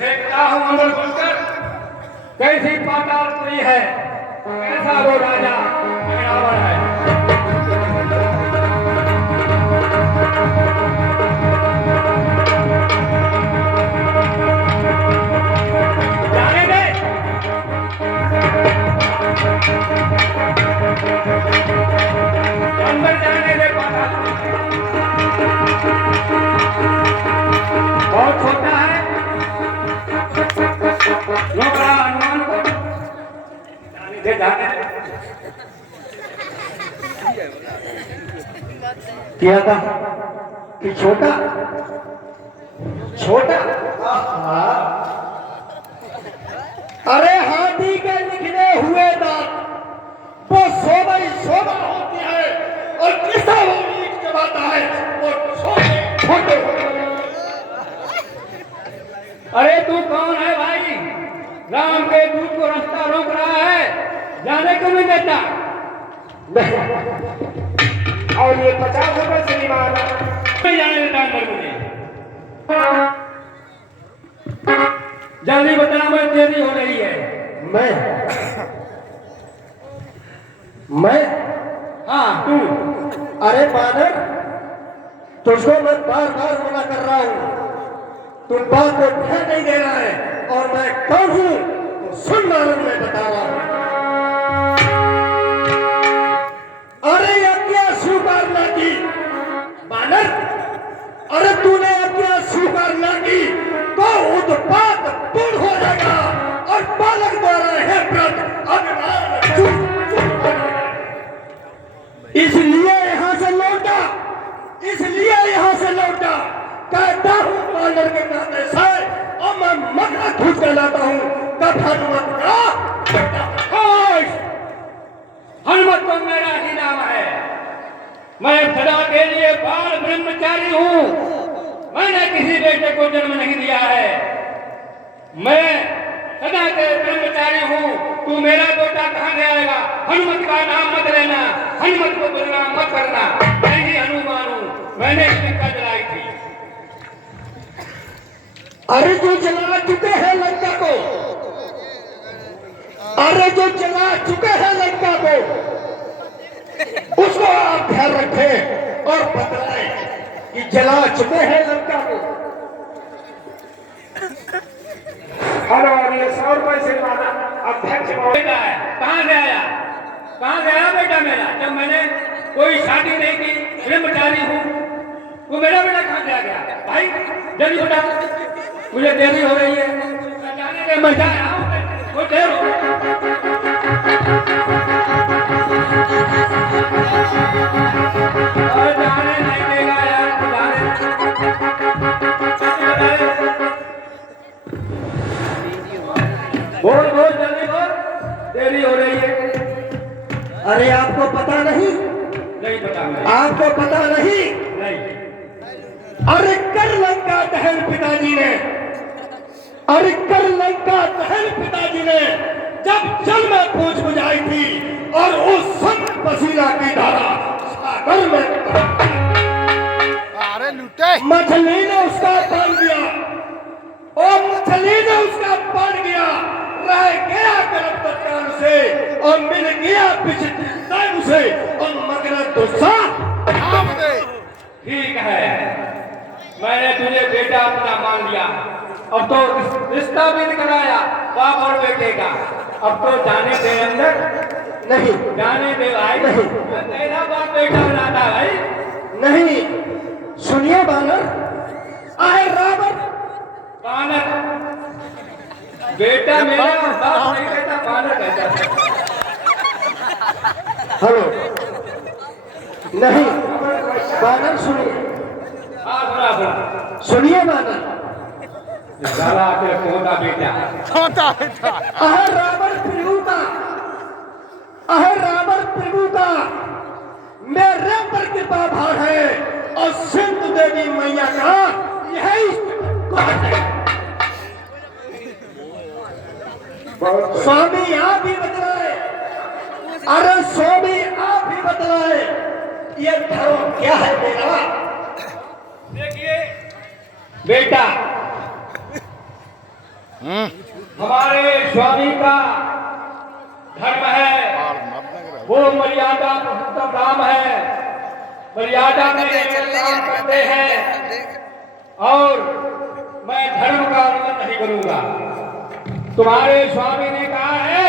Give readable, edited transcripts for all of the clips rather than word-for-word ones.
देखता हूँ अंदर घुसकर कैसी पातालपुरी है, कैसा वो राजा रावण है। जाने दे, अंदर जाने दे पातालपुरी। बहुत छोटा है, लोग अनुमान को जाने दे, जाने दे। क्या था कि छोटा छोटा अरे हाथी के निकले हुए दांत वो सोबा ही सोबा होती है और किसा वो ईट चबाता है वो छोटे छोटे होते हैं। अरे तू कौन है भाई? राम के दूत को रास्ता रोक रहा है, जाने क्यों नहीं देता? और ये 50 रुपए से नहीं मांगा, नहीं जाने देता अंदर मुझे। जल्दी बताना, मुझे देरी हो रही है। मैं हाँ तू। अरे बानर, तुझको मैं बार बार मना कर रहा हूँ, तुम बात को ध्यान नहीं दे रहा है। और मैं कौन हूँ तो सुन, बानर मैं बता रहा हूँ। अरे आज्ञा स्वीकार ना की बानर, अरे तूने आज्ञा स्वीकार ना की तो उत्पात पूर्ण हो जाएगा और बालक द्वारा है व्रत अभिमान चूक हो जाएगा। इसलिए यहाँ से लौटा, इसलिए यहाँ से लौटा। कहता हूँ बानर के नाते से और मैं मगरा खींच कर लाता हूँ तब हनुमत का बेटा। हनुमत तो मेरा ही नाम है। मैं सदा के लिए बाल ब्रह्मचारी हूँ। मैंने किसी बेटे को जन्म नहीं दिया है। मैं सदा के ब्रह्मचारी हूँ। तू मेरा बेटा कहाँ से आएगा? हनुमत का नाम मत लेना, हनुमत को बदनाम मत करना। मैं ही हनुमान हूँ, मैंने लंका जलाई थी। अरे जो जला चुके हैं लंका को, अरे जो जला चुके हैं लंका को, उसको आप ध्यान रखें और बतलाएं कि जला चुके हैं लंका को। हेलो, ये 100 रुपए से माना अध्यक्ष बेटा है। कहाँ से आया? कहाँ से आया बेटा मेरा? जब मैंने कोई शादी नहीं की, ब्रह्मचारी हूँ, वो मेरा बेटा कहाँ से आ गया? भाई जल्दी बता, मुझे देरी हो रही है। जाने दे, मैं जा रहा हूँ, वो देर हो रही जाने नहीं देगा यार, बोल बोल जल्दी बोल, देरी हो रही है। अरे आपको पता नहीं? नहीं पता मुझे। आपको पता नहीं? नहीं। अरे कर लंका दहन पिताजी ने, अरे कर लंका दहन पिताजी ने जब जल में पूछ बुझाई थी और उस संत पसीना की धारा सागर में, अरे लूटे, मछली ने उसका पान दिया और मछली ने उसका पान दिया, रह गया गर्भ तत्काल से और मिल गया पिछले से और मगर दुस्सा। ठीक है, मैंने तुझे बेटा अपना मान लिया। अब तो रिश्ता भी कराया बाप और बेटे का। अब तो जाने दे अंदर। नहीं जाने दे भाई। नहीं। तेरा बाप बेटा बनाता भाई। नहीं, सुनिए बानर, आए रावण। बानर बेटा मेरा बाप नहीं कहता, बानर कहता। हेलो, नहीं बानर सुनिए, हाँ सुना सुना। सुनिए बानर। साला तेरा पोता बेटा। होता बेटा, अहे रावण प्रभु का, अहे रावण प्रभु का मेरे पर कृपा भार है और सिंधु देवी मैया का यही स्वामी आप ही बतलाए। अरे स्वामी आप ही बतलाए, ये धर्म क्या है मेरा? देखिए बेटा हमारे स्वामी का धर्म है, वो मर्यादा पुरुषोत्तम राम है, मर्यादा में काम करते हैं और मैं धर्म का उल्लंघन नहीं करूंगा। तुम्हारे स्वामी ने कहा है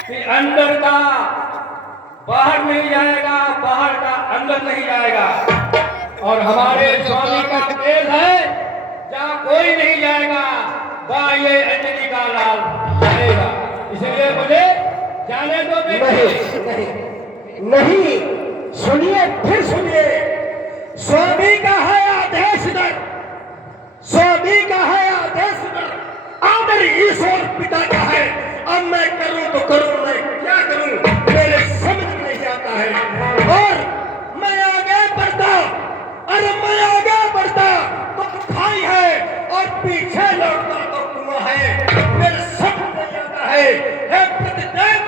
कि अंदर का बाहर नहीं जाएगा, बाहर का अंदर नहीं जाएगा, और हमारे स्वामी का तेल है जहाँ कोई नहीं जाएगा वहाँ ये अंजनी का लाल जाएगा। इसलिए मुझे जाने दो बेटे। नहीं नहीं, सुनिए, फिर सुनिए। स्वामी का है आदेश दर, स्वामी का है आदेश दर, आदर ईश्वर पिता का है। अब मैं करूं तो करूं, मैं क्या करूं मेरे समझ में नहीं आता है। और मैं आगे बढ़ता, अरे मैं आगे बढ़ता तो खाई है और पीछे लौटता तो कुआं है, मेरे समझ नहीं आता है। हे प्रतिदेव,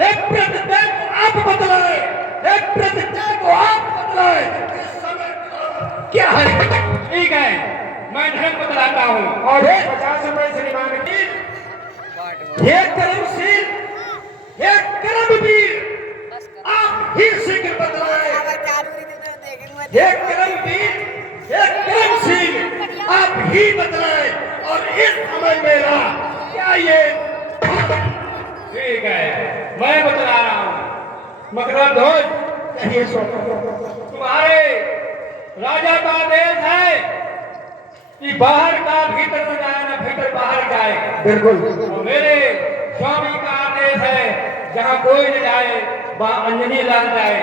हे प्रतिदेव आप बतलाए, हे प्रतिदेव को आप बतलाए इस समय क्या है। ठीक है, मैं धर्म बतलाता हूँ। और 50 रुपए श्रीमान की हे कर्मशील, हे कर्मवीर, आप ही शीघ्र बतलाए। हे कर्मवीर, हे कर्मशील, आप ही बतलाए। और इस समय मेरा क्या ये। ठीक है, मैं बतला रहा हूँ। मकरध्वज, कहिए सो। तुम्हारे राजा का आदेश है कि बाहर का भीतर न जाए, न भीतर बाहर जाए। बिल्कुल। और मेरे स्वामी का आदेश है जहाँ कोई न जाए वहाँ अंजनी लाल जाए।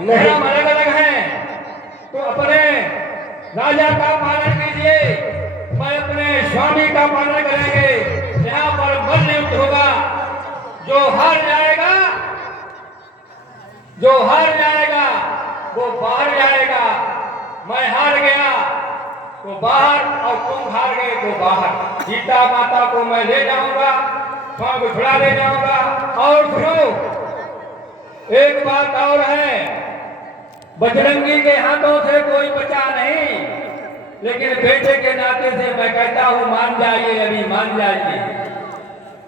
मेरा अलग अलग है, तो अपने राजा का पालन कीजिए, मैं अपने स्वामी का पालन करेंगे। यहाँ पर मल्ल युद्ध होगा, जो हार जाएगा, जो हार जाएगा वो बाहर जाएगा। मैं हार गया तो बाहर, और तुम हार गए तो बाहर। सीता माता को मैं ले जाऊंगा, वहां को छुड़ा ले जाऊंगा। और सुनो, एक बात और है, बजरंगी के हाथों से कोई बचा नहीं, लेकिन बेटे के नाते से मैं कहता हूं मान जाइए, अभी मान जाइए।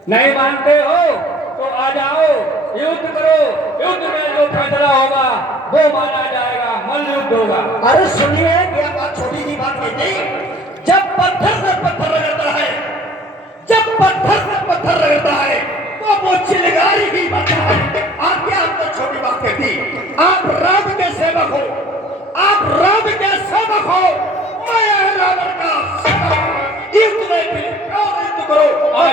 नहीं मानते हो तो आ जाओ, युद्ध करो, युद्ध में जो फैसला होगा वो माना जाएगा, मल्ल युद्ध होगा। अरे सुनिए, क्या बात, छोटी सी बात कहते, जब पत्थर से पत्थर रगड़ता है, जब पत्थर से पत्थर रगड़ता है तो वो चिलगारी भी बनता है। आप क्या हमको छोटी बात कहती, आप राम के सेवक हो, आप राम के सेवक हो, मैं रावण का सेवक हूं। युद्ध में भी युद्ध करो और